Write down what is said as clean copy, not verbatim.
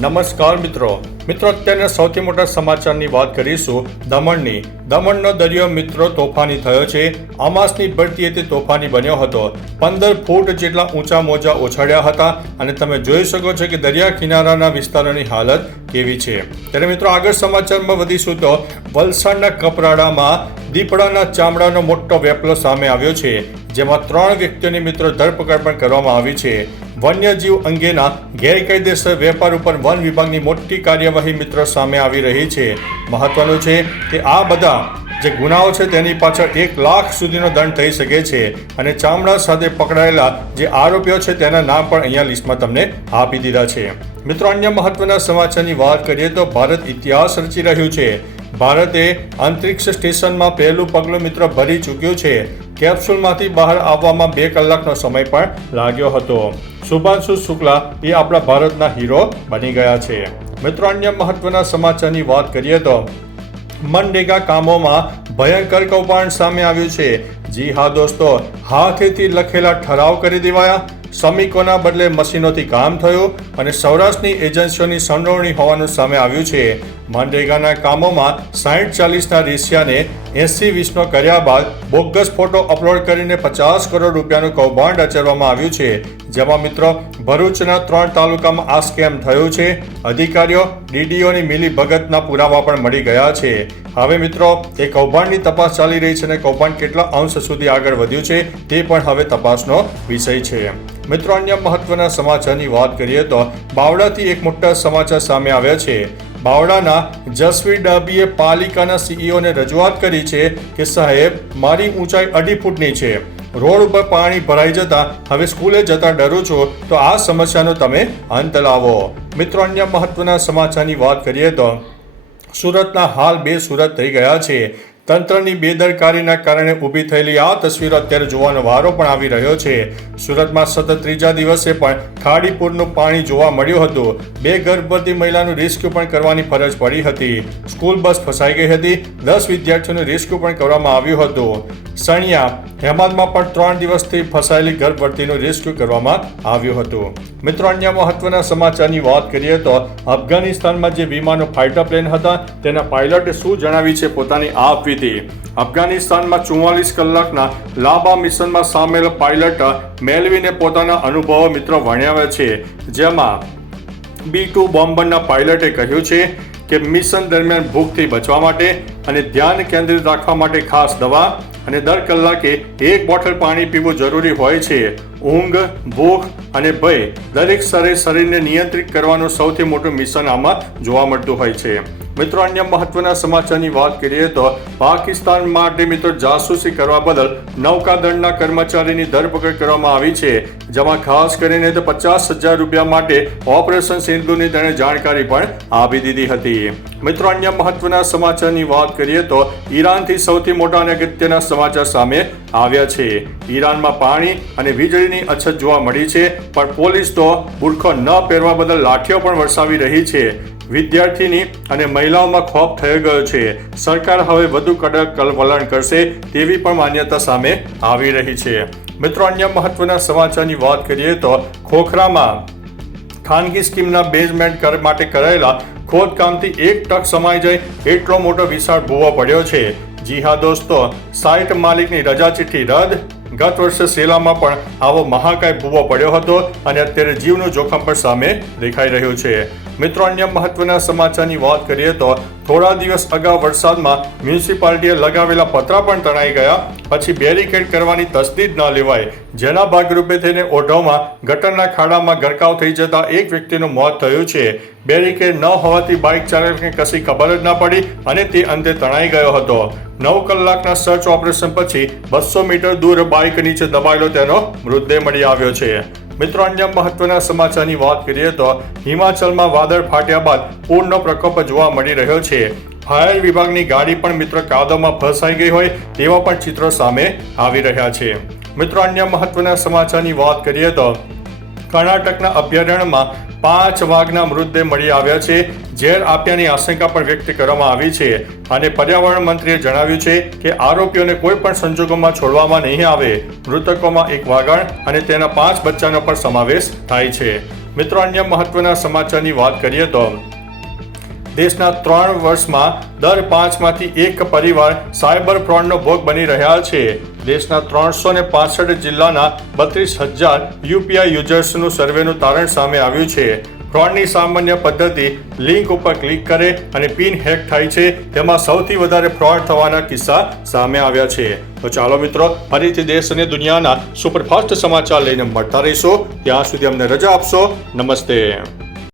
નમસ્કાર મિત્રો અત્યારના સૌથી મોટા સમાચારની વાત કરીશું દમણનો દરિયો મિત્રો તોફાની થયો છે। અમાસની ભરતીએ તે તોફાની બન્યો હતો। 15 ફૂટ જેટલા ઊંચા મોજા ઉછાળ્યા હતા અને તમે જોઈ શકો છો કે દરિયા કિનારાના વિસ્તારોની હાલત કેવી છે। ત્યારે મિત્રો આગળ સમાચારમાં વધીશું તો વલસાડના કપરાડામાં દીપડાના ચામડાનો મોટો વેપલો સામે આવ્યો છે, જેમાં 3 વ્યક્તિઓની મિત્રો ધરપકડ પણ કરવામાં આવી છે। વન્યજીવ અંગેના ગેરકાયદેસર વેપાર ઉપર વન વિભાગની મોટી કાર્યવાહી મિત્રો સામે આવી રહી છે। મહત્વનું છે કે આ બધા જે ગુનાઓ છે તેની પાછળ 1 લાખ સુધીનો દંડ થઈ શકે છે અને ચામડા સાથે પકડાયેલા જે આરોપીઓ છે તેના નામ પણ અહીંયા લિસ્ટમાં તમને આપી દીધા છે। મિત્રો અન્ય મહત્વના સમાચારની વાત કરીએ તો ભારત ઇતિહાસ રચી રહ્યું છે। ભારતે અંતરિક્ષ સ્ટેશનમાં પહેલું પગલું મિત્રો ભરી ચૂક્યું છે। કેપ્સ્યુલમાંથી બહાર આવવામાં 2 કલાકનો સમય પણ લાગ્યો હતો। શુભાંશુ શુક્લા એ આપણા ભારતના હીરો બની ગયા છે। મિત્રો અન્ય મહત્વના સમાચારની વાત કરીએ તો મનરેગા કામોમાં ભયંકર કૌભાંડ સામે આવ્યું છે। જી હા દોસ્તો, હાથેથી લખેલા ઠરાવ કરી દેવાયા, શ્રમિકોના બદલે મશીનોથી કામ થયું અને સૌરાષ્ટ્રની એજન્સીઓની સંડોવણી હોવાનું સામે આવ્યું છે। મનરેગાના કામોમાં 60-40ના રેશિયાને 80-20નો કર્યા બાદ બોગસ ફોટો અપલોડ કરીને 50 કરોડ રૂપિયાનું કૌભાંડ આચરવામાં આવ્યું છે, જેમાં મિત્રો ભરૂચના 3 તાલુકામાં આ સ્કેમ થયું છે। અધિકારીઓ ડીડીઓની મિલીભગતના પુરાવા પણ મળી ગયા છે। હવે મિત્રો એ કૌભાંડની તપાસ ચાલી રહી છે અને કૌભાંડ કેટલા અંશ સુધી આગળ વધ્યું છે તે પણ હવે તપાસનો વિષય છે। મિત્રો અન્ય મહત્વના સમાચારની વાત કરીએ તો બાવળાથી એક મોટા સમાચાર સામે આવ્યા છે। બાવળાના જસવી ડાબીએ પાલિકાના સીઈઓને રજૂઆત કરી છે કે સાહેબ, મારી ઊંચાઈ 2.5 ફૂટની છે, રોડ ઉપર પાણી ભરાઈ જતા હવે સ્કૂલે જતા ડરું છું, તો આ સમસ્યાનો તમે અંત લાવો। મિત્રો અન્ય મહત્વના સમાચારની વાત કરીએ તો સુરતના હાલ 2 સુરત થઈ ગયા છે। તંત્રની બેદરકારીના કારણે ઊભી થયેલી આ તસવીરો અત્યારે જોવાનો વારો પણ આવી રહ્યો છે। સુરતમાં સતત 3જા દિવસે પણ ખાડીપુરનું પાણી જોવા મળ્યું હતું। 2 ગર્ભવતી મહિલાનું રેસ્ક્યુ પણ કરવાની ફરજ પડી હતી। સ્કૂલ બસ ફસાઈ ગઈ હતી। 10 વિદ્યાર્થીઓનું રેસ્ક્યુ પણ કરવામાં આવ્યું હતું। સણિયા હેમાદમાં પણ 3 દિવસથી ફસાયેલી ગર્ભવતીનું રેસ્ક્યુ કરવામાં આવ્યું હતું। મિત્રો અન્ય મહત્વના સમાચારની વાત કરીએ તો અફઘાનિસ્તાનમાં જે વિમાનો ફાઇટર પ્લેન હતા તેના પાયલટે શું જણાવી છે પોતાની આપવીતી। અફઘાનિસ્તાનમાં 44 કલાકના લાંબા મિશનમાં સામેલ પાયલટ મેલવીને પોતાના અનુભવો મિત્રો વર્ણવ્યા છે, જેમાં B-2 બોમ્બરના પાયલટે કહ્યું છે કે મિશન દરમિયાન ભૂખથી બચવા માટે અને ધ્યાન કેન્દ્રિત રાખવા માટે ખાસ દવા અને દર કલાકે 1 બોટલ પાણી પીવું જરૂરી હોય છે। ઊંઘ, ભૂખ અને ભય દરેક સ્તરે શરીરને નિયંત્રિત કરવાનું સૌથી મોટું મિશન આમાં જોવા મળતું હોય છે। મિત્રો અન્ય મહત્વના સમાચારની વાત કરીએ તો પાકિસ્તાન માટે મિત્રો જાસૂસી કરવા બદલ નૌકાદળના કર્મચારીની ધરપકડ કરવામાં આવી છે, જેમાં ખાસ કરીને તો 50,000 રૂપિયા માટે ઓપરેશન સિંધુની તેણે જાણકારી પણ આપી દીધી હતી। મિત્રો અન્ય મહત્વના સમાચારની વાત કરીએ તો ઈરાનથી સૌથી મોટા અને અગત્યના સમાચાર સામે આવ્યા છે। ઈરાનમાં પાણી અને વીજળીની અછત જોવા મળી છે, પણ પોલીસ તો બુરખો ન પહેરવા બદલ લાઠીઓ પણ વરસાવી રહી છે। વિદ્યાર્થીની અને મહિલાઓમાં ખોફ થઈ ગયો છે। સરકાર હવે વધુ કડક વલણ કરશે તેવી પણ માન્યતા સામે આવી રહી છે। મિત્રો અન્ય મહત્વના સમાચારની વાત કરીએ તો ખોખરામાં ખાનગી સ્કીમના બેઝમેન્ટ માટે કરાયેલા ખોદકામથી 1 ટક સમાઈ જાય એટલો મોટો વિશાળ ભૂવો પડ્યો છે। જી હા દોસ્તો, સાઇટ માલિકની રજા ચિઠ્ઠી રદ। ગત વર્ષે સેલામાં પણ આવો મહાકાય ભૂવો પડ્યો હતો અને અત્યારે જીવનું જોખમ પણ સામે દેખાઈ રહ્યું છે। મિત્રો અન્ય મહત્વના સમાચારની વાત કરીએ તો થોડા દિવસ અગાઉ વરસાદમાં મ્યુનિસિપાલિટીએ લગાવેલા પતરા પણ તણાઈ ગયા પછી બેરિકેડ કરવાની તસદીદ ન લેવાય, જેના ભાગરૂપે થઈને ઓઢવમાં ગટરના ખાડામાં ગરકાવ થઈ જતા 1 વ્યક્તિનું મોત થયું છે। બેરિકેડ ન હોવાથી બાઇક ચાલકને કશી ખબર જ ન પડી અને તે અંતે તણાઈ ગયો હતો। 9 કલાકના સર્ચ ઓપરેશન પછી 200 મીટર દૂર બાઇક નીચે દબાયેલો તેનો મૃતદેહ મળી આવ્યો છે। મિત્રો અન્ય મહત્વના સમાચારની વાત કરીએ તો હિમાચલમાં વાદળ ફાટ્યા બાદ પૂરનો પ્રકોપ જોવા મળી રહ્યો છે। ફાયર વિભાગની ગાડી પણ મિત્રો કાદવમાં ફસાઈ ગઈ હોય તેવા પણ ચિત્રો સામે આવી રહ્યા છે। મિત્રો અન્ય મહત્વના સમાચારની વાત કરીએ તો કર્ણાટકના અભયારણ્યમાં 5 વાઘના મૃતદેહ મળી આવ્યા છે। ઝેર આપ્યાની આશંકા પણ વ્યક્ત કરવામાં આવી છે અને પર્યાવરણ મંત્રીએ જણાવ્યું છે કે આરોપીઓને કોઈ પણ સંજોગોમાં છોડવામાં નહીં આવે। મૃતકોમાં 1 વાઘણ અને તેના 5 બચ્ચાનો પણ સમાવેશ થાય છે। મિત્રો અન્ય મહત્વના સમાચારની વાત કરીએ તો દેશના 3 વર્ષમાં દર 5માંથી 1 પરિવાર સાયબર ફ્રોડનો ભોગ બની રહ્યા છે. દેશના 365 જિલ્લાના 32,000 યુપીઆઈ યુઝર્સનું સર્વેનું તારણ સામે આવ્યું છે. ફ્રોડની સામાન્ય પદ્ધતિ લિંક ઉપર ક્લિક કરે અને પિન હેક થાય છે. તેમાં સૌથી વધારે ફ્રોડ થવાના કિસ્સા સામે આવ્યા છે. તો ચાલો મિત્રો, ફરીથી દેશ અને દુનિયાના સુપરફાસ્ટ સમાચાર લઈને મળતા રહીશું. ત્યાં સુધી અમને રજા આપશો. નમસ્તે.